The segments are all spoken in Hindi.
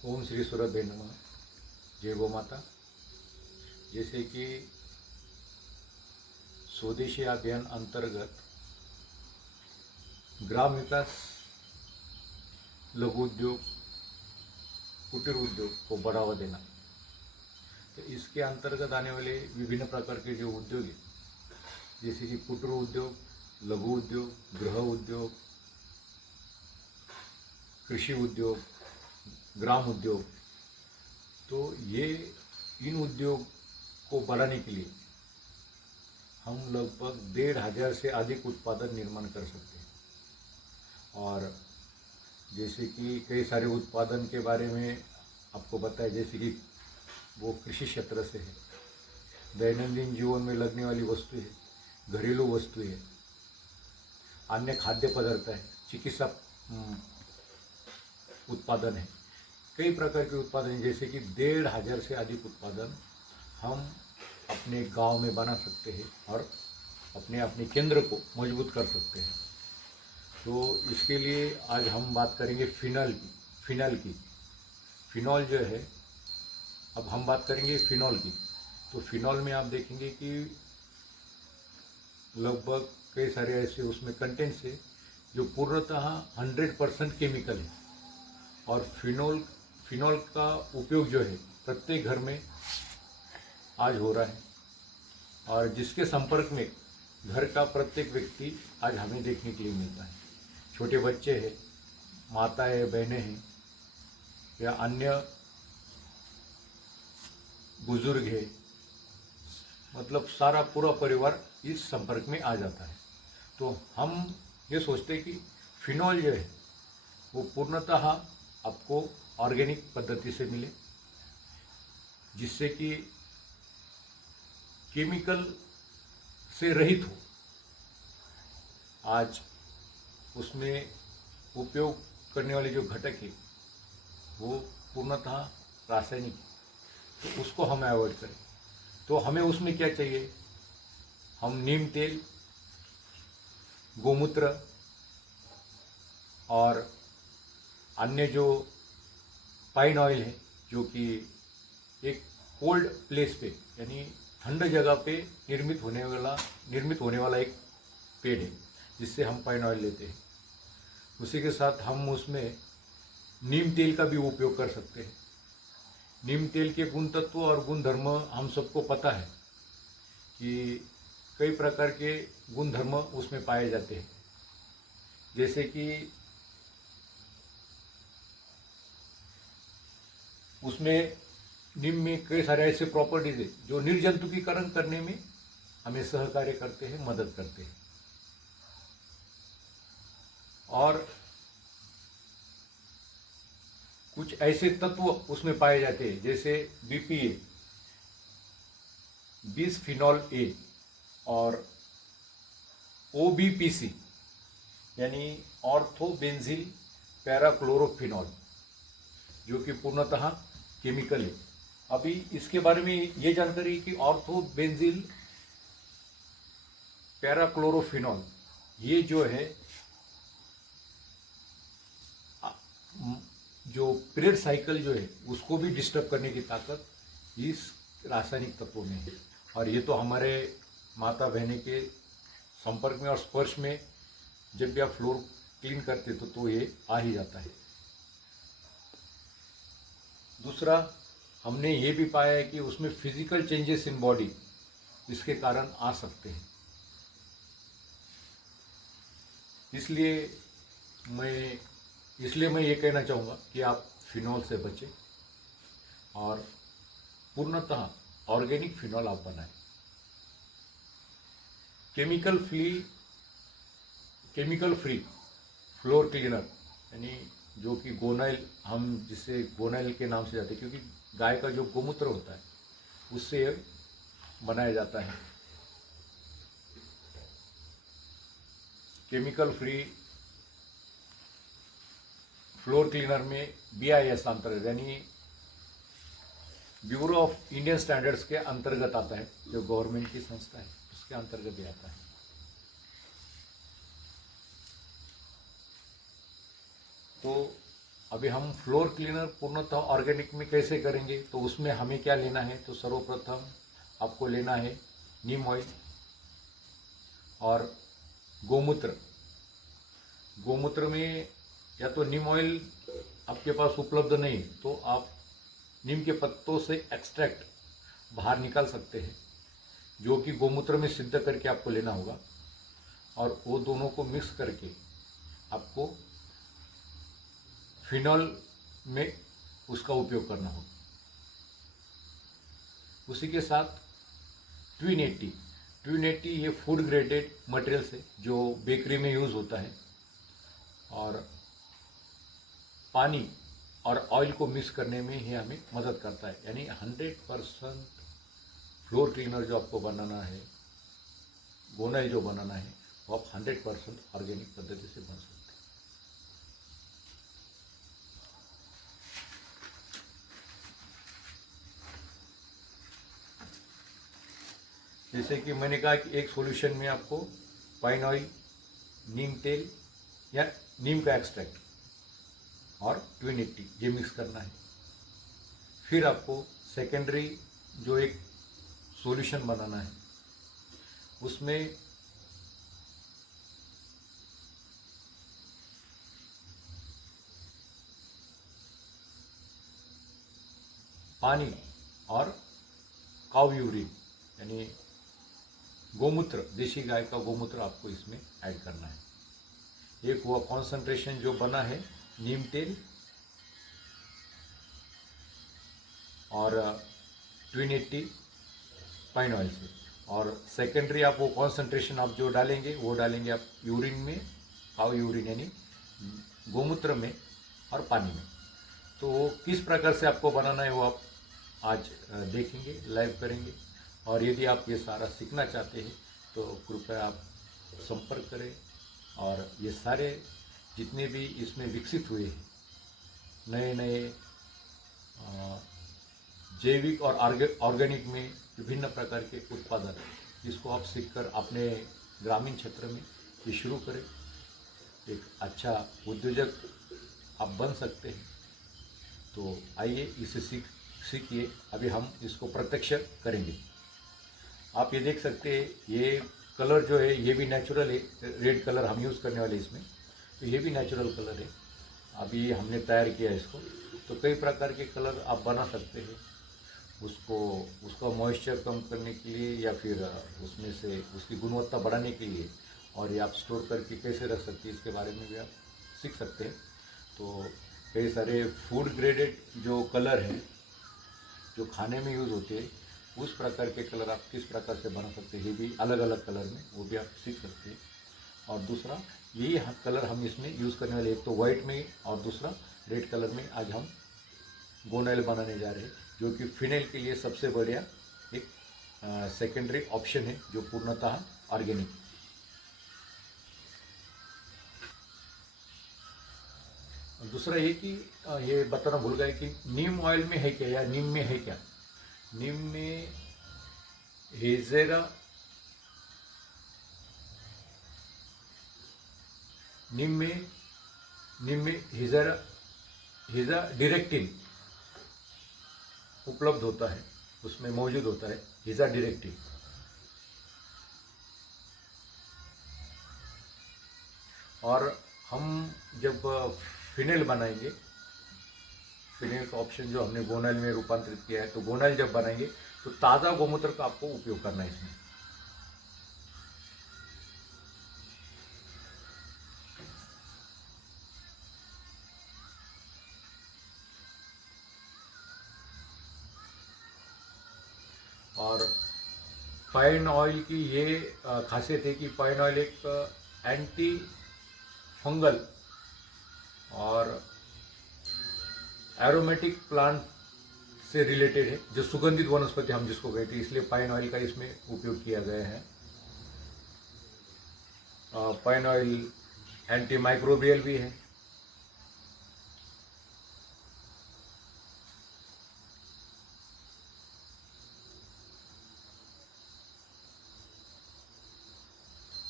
ओम श्री सूरभे नमः। जय गौ माता। जैसे कि स्वदेशी अभियान अंतर्गत ग्राम विकास, लघु उद्योग, कुटीर उद्योग को बढ़ावा देना, तो इसके अंतर्गत आने वाले विभिन्न प्रकार के जो उद्योग हैं, जैसे कि कुटीर उद्योग, लघु उद्योग, गृह उद्योग, कृषि उद्योग, ग्राम उद्योग, तो ये इन उद्योग को बढ़ाने के लिए हम लगभग 1,500 से अधिक उत्पादन निर्माण कर सकते हैं। और जैसे कि कई सारे उत्पादन के बारे में आपको बताया, जैसे कि वो कृषि क्षेत्र से है, दैनंदिन जीवन में लगने वाली वस्तु है, घरेलू वस्तु है, अन्य खाद्य पदार्थ है, चिकित्सा उत्पादन है, कई प्रकार के उत्पादन हैं। जैसे कि 1,500 से अधिक उत्पादन हम अपने गांव में बना सकते हैं और अपने अपने केंद्र को मजबूत कर सकते हैं। तो इसके लिए आज हम बात करेंगे फिनॉल की। फिनॉल जो है, अब हम बात करेंगे फिनॉल की। तो फिनॉल में आप देखेंगे कि लगभग कई सारे ऐसे उसमें कंटेंट्स है जो पूर्णतः 100% केमिकल है। और फिनॉल का उपयोग जो है प्रत्येक घर में आज हो रहा है, और जिसके संपर्क में घर का प्रत्येक व्यक्ति आज हमें देखने के लिए मिलता है। छोटे बच्चे हैं, माताएं, बहनें हैं, या अन्य बुजुर्ग है, मतलब सारा पूरा परिवार इस संपर्क में आ जाता है। तो हम ये सोचते हैं कि फिनॉल जो है वो पूर्णतः आपको ऑर्गेनिक पद्धति से मिले, जिससे कि केमिकल से रहित हो। आज उसमें उपयोग करने वाले जो घटक है वो पूर्णतः रासायनिक है, तो उसको हम अवॉइड करें। तो हमें उसमें क्या चाहिए? हम नीम तेल, गोमूत्र और अन्य जो पाइन ऑयल है, जो कि एक कोल्ड प्लेस पे यानी ठंड जगह पे निर्मित होने वाला एक पेड़ है, जिससे हम पाइन ऑयल लेते हैं। उसी के साथ हम उसमें नीम तेल का भी उपयोग कर सकते हैं। नीम तेल के गुण तत्व और गुण धर्म हम सबको पता है कि कई प्रकार के गुण धर्म उसमें पाए जाते हैं। जैसे कि उसमें नीम में कई सारे ऐसे प्रॉपर्टीज है जो निर्जंतुकीकरण करने में हमें सहकार्य करते हैं, मदद करते हैं। और कुछ ऐसे तत्व उसमें पाए जाते हैं, जैसे बीपीए, बिसफिनॉल ए, और ओबीपीसी यानी ऑर्थोबेंजील पैराक्लोरोफिनॉल, जो कि पूर्णतः केमिकल है। अभी इसके बारे में ये जानकारी कि ऑर्थोबेंजील पैराक्लोरोफिनॉल ये जो है जो पीरियड साइकिल जो है उसको भी डिस्टर्ब करने की ताकत इस रासायनिक तत्वों में है। और ये तो हमारे माता बहने के संपर्क में और स्पर्श में जब भी आप फ्लोर क्लीन करते तो ये आ ही जाता है। दूसरा, हमने ये भी पाया है कि उसमें फिजिकल चेंजेस इन बॉडी इसके कारण आ सकते हैं। इसलिए मैं ये कहना चाहूँगा कि आप फिनॉल से बचें और पूर्णतः ऑर्गेनिक फिनॉल आप बनाएं। केमिकल फ्री फ्लोर क्लीनर, यानी जो कि गोनाइल, हम जिसे गोनाइल के नाम से जाते हैं, क्योंकि गाय का जो गोमूत्र होता है उससे बनाया जाता है। केमिकल फ्री फ्लोर क्लीनर में BIS अंतर्गत यानी ब्यूरो ऑफ इंडियन स्टैंडर्ड्स के अंतर्गत आता है, जो गवर्नमेंट की संस्था है उसके अंतर्गत भी आता है। तो अभी हम फ्लोर क्लीनर पूर्णतः ऑर्गेनिक में कैसे करेंगे, तो उसमें हमें क्या लेना है, तो सर्वप्रथम आपको लेना है नीम ऑयल और गोमूत्र। गोमूत्र में या तो नीम ऑयल आपके पास उपलब्ध नहीं तो आप नीम के पत्तों से एक्सट्रैक्ट बाहर निकाल सकते हैं, जो कि गोमूत्र में सिद्ध करके आपको लेना होगा, और वो दोनों को मिक्स करके आपको फिनॉल में उसका उपयोग करना होगा। उसी के साथ ट्विन 80 ये फूड ग्रेडेड मटेरियल्स है जो बेकरी में यूज़ होता है, और पानी और ऑयल को मिक्स करने में ही हमें मदद करता है। यानी 100% फ्लोर क्लीनर जो आपको बनाना है, गोनाइल जो बनाना है, वो आप 100% ऑर्गेनिक पद्धति से बन सकते हैं। जैसे कि मैंने कहा कि एक सॉल्यूशन में आपको पाइन ऑयल, नीम तेल या नीम का एक्सट्रैक्ट और ट्विन 80 ये मिक्स करना है। फिर आपको सेकेंडरी जो एक सॉल्यूशन बनाना है, उसमें पानी और काउ यूरिन यानी गोमूत्र, देशी गाय का गोमूत्र आपको इसमें ऐड करना है। एक हुआ कॉन्सेंट्रेशन जो बना है नीम तेल और ट्विन 80 पाइन ऑयल से, और सेकेंडरी आप वो कॉन्सेंट्रेशन आप जो डालेंगे वो डालेंगे आप यूरिन में, काउ यूरिन यानी गोमूत्र में और पानी में। तो वो किस प्रकार से आपको बनाना है वो आप आज देखेंगे, लाइव करेंगे। और यदि आप ये सारा सीखना चाहते हैं तो कृपया आप संपर्क करें, और ये सारे जितने भी इसमें विकसित हुए हैं नए नए जैविक और ऑर्गेनिक में विभिन्न प्रकार के उत्पादन, जिसको आप सीखकर अपने ग्रामीण क्षेत्र में ये शुरू करें। एक अच्छा उद्योजक आप बन सकते हैं। तो आइए इसे सीखिए। अभी हम इसको प्रत्यक्ष करेंगे। आप ये देख सकते हैं, ये कलर जो है ये भी नेचुरल है, रेड कलर हम यूज़ करने वाले इसमें, तो ये भी नेचुरल कलर है। अभी हमने तैयार किया इसको। तो कई प्रकार के कलर आप बना सकते हैं, उसका मॉइस्चर कम करने के लिए या फिर उसमें से उसकी गुणवत्ता बढ़ाने के लिए, और ये आप स्टोर करके कैसे रख सकते हैं इसके बारे में भी आप सीख सकते हैं। तो कई सारे फूड ग्रेडेड जो कलर हैं जो खाने में यूज़ होते हैं, उस प्रकार के कलर आप किस प्रकार से बना सकते हैं, ये भी अलग अलग कलर में, वो भी आप सीख सकते हैं। और दूसरा यही कलर हम इसमें यूज़ करने वाले, एक तो वाइट में और दूसरा रेड कलर में आज हम गोनाइल बनाने जा रहे हैं, जो कि फिनाइल के लिए सबसे बढ़िया एक सेकेंडरी ऑप्शन है, जो पूर्णतः ऑर्गेनिक। दूसरा ये कि ये बताना भूल गए कि नीम ऑयल में है क्या, या नीम में है क्या। नीम में हेजेरा नीम में हेजा डायरेक्टिन उपलब्ध होता है, उसमें मौजूद होता है हेजा डायरेक्टिन। और हम जब फिनाइल बनाएंगे, फिनाइल का ऑप्शन जो हमने गोनाइल में रूपांतरित किया है, तो गोनाइल जब बनाएंगे तो ताज़ा गोमूत्र का आपको उपयोग करना है इसमें। और पाइन ऑयल की ये खासियत है कि पाइन ऑयल एक एंटी फंगल और एरोमेटिक प्लांट से रिलेटेड है, जो सुगंधित वनस्पति हम जिसको कहते हैं, इसलिए पाइन ऑयल का इसमें उपयोग किया गया है। पाइन ऑयल एंटी माइक्रोबियल भी है।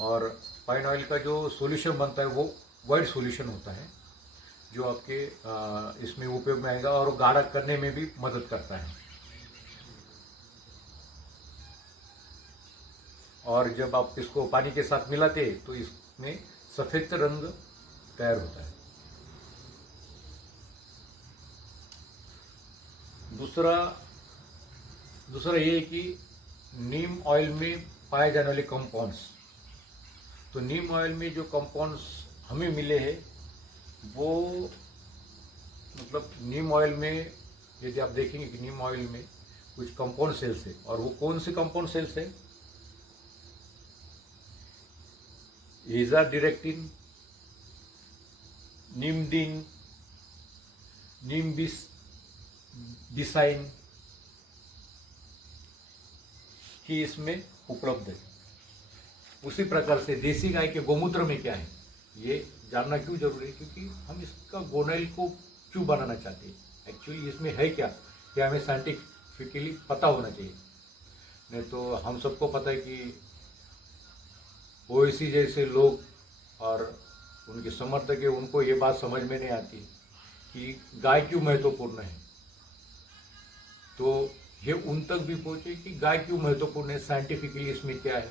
और पाइन ऑयल का जो सॉल्यूशन बनता है वो वाइट सॉल्यूशन होता है, जो आपके इसमें उपयोग में आएगा और गाढ़ा करने में भी मदद करता है। और जब आप इसको पानी के साथ मिलाते हैं तो इसमें सफ़ेद रंग तैयार होता है। दूसरा ये है कि नीम ऑयल में पाए जाने वाले कंपाउंड्स। तो नीम ऑयल में जो कंपाउंड्स हमें मिले हैं वो मतलब नीम ऑयल में यदि आप देखेंगे कि नीम ऑयल में कुछ कंपाउंड सेल्स है, और वो कौन से कंपाउंड सेल्स है? एजाडिरेक्टिन, निम्बिन, निम्बिसाइन की इसमें उपलब्ध है। उसी प्रकार से देसी गाय के गोमूत्र में क्या है ये जानना क्यों जरूरी है? क्योंकि हम इसका गोनाइल को क्यों बनाना चाहते हैं, एक्चुअली इसमें है क्या, ये हमें साइंटिफिकली पता होना चाहिए। नहीं तो हम सबको पता है कि ओवैसी जैसे लोग और उनके समर्थक है, उनको ये बात समझ में नहीं आती कि गाय क्यों महत्वपूर्ण है। तो ये उन तक भी पहुंचे कि गाय क्यों महत्वपूर्ण है, साइंटिफिकली इसमें क्या है,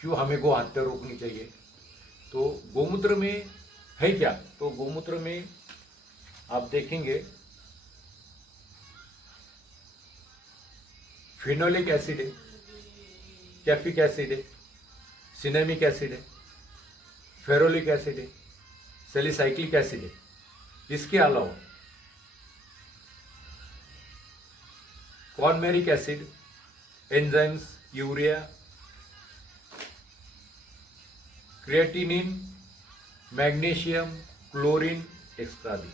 क्यों हमें गो हत्या रोकनी चाहिए। तो गोमूत्र में है क्या? तो गोमूत्र में आप देखेंगे फिनोलिक एसिड है, कैफिक एसिड है, सिनेमिक एसिड है, फेरोलिक एसिड है, सैलिसाइक्लिक एसिड है। इसके अलावा coumaric acid, enzymes, urea, creatinine, magnesium, chlorine extra भी।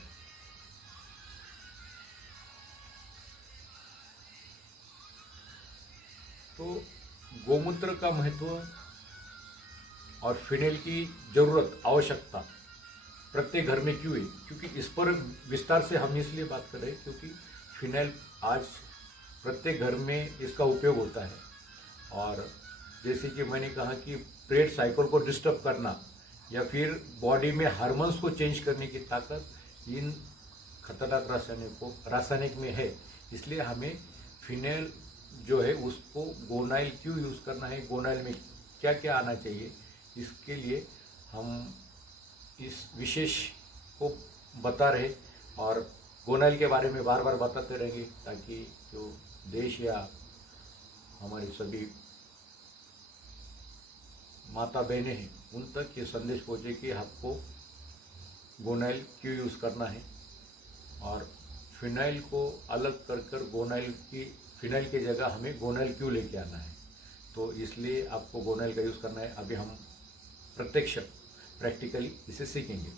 तो गोमूत्र का महत्व और फिनेल की जरूरत, आवश्यकता प्रत्येक घर में क्यों है? क्योंकि इस पर विस्तार से हम इसलिए बात कर रहे हैं क्योंकि फिनाइल आज प्रत्येक घर में इसका उपयोग होता है। और जैसे कि मैंने कहा कि पीरियड साइकिल को डिस्टर्ब करना या फिर बॉडी में हार्मोन्स को चेंज करने की ताकत इन खतरनाक रासायनिक में है। इसलिए हमें फिनाइल जो है उसको गोनाइल क्यों यूज़ करना है, गोनाइल में क्या क्या आना चाहिए, इसके लिए हम इस विशेष को बता रहे और गोनाइल के बारे में बार बार बताते रहेंगे ताकि जो देश या हमारी सभी माता बहनें हैं उन तक ये संदेश पहुँचे कि आपको गोनाइल क्यों यूज़ करना है और फिनाइल को अलग कर फिनाइल की जगह हमें गोनाइल क्यों लेके आना है। तो इसलिए आपको गोनाइल का यूज़ करना है। अभी हम प्रत्यक्ष प्रैक्टिकली इसे सीखेंगे।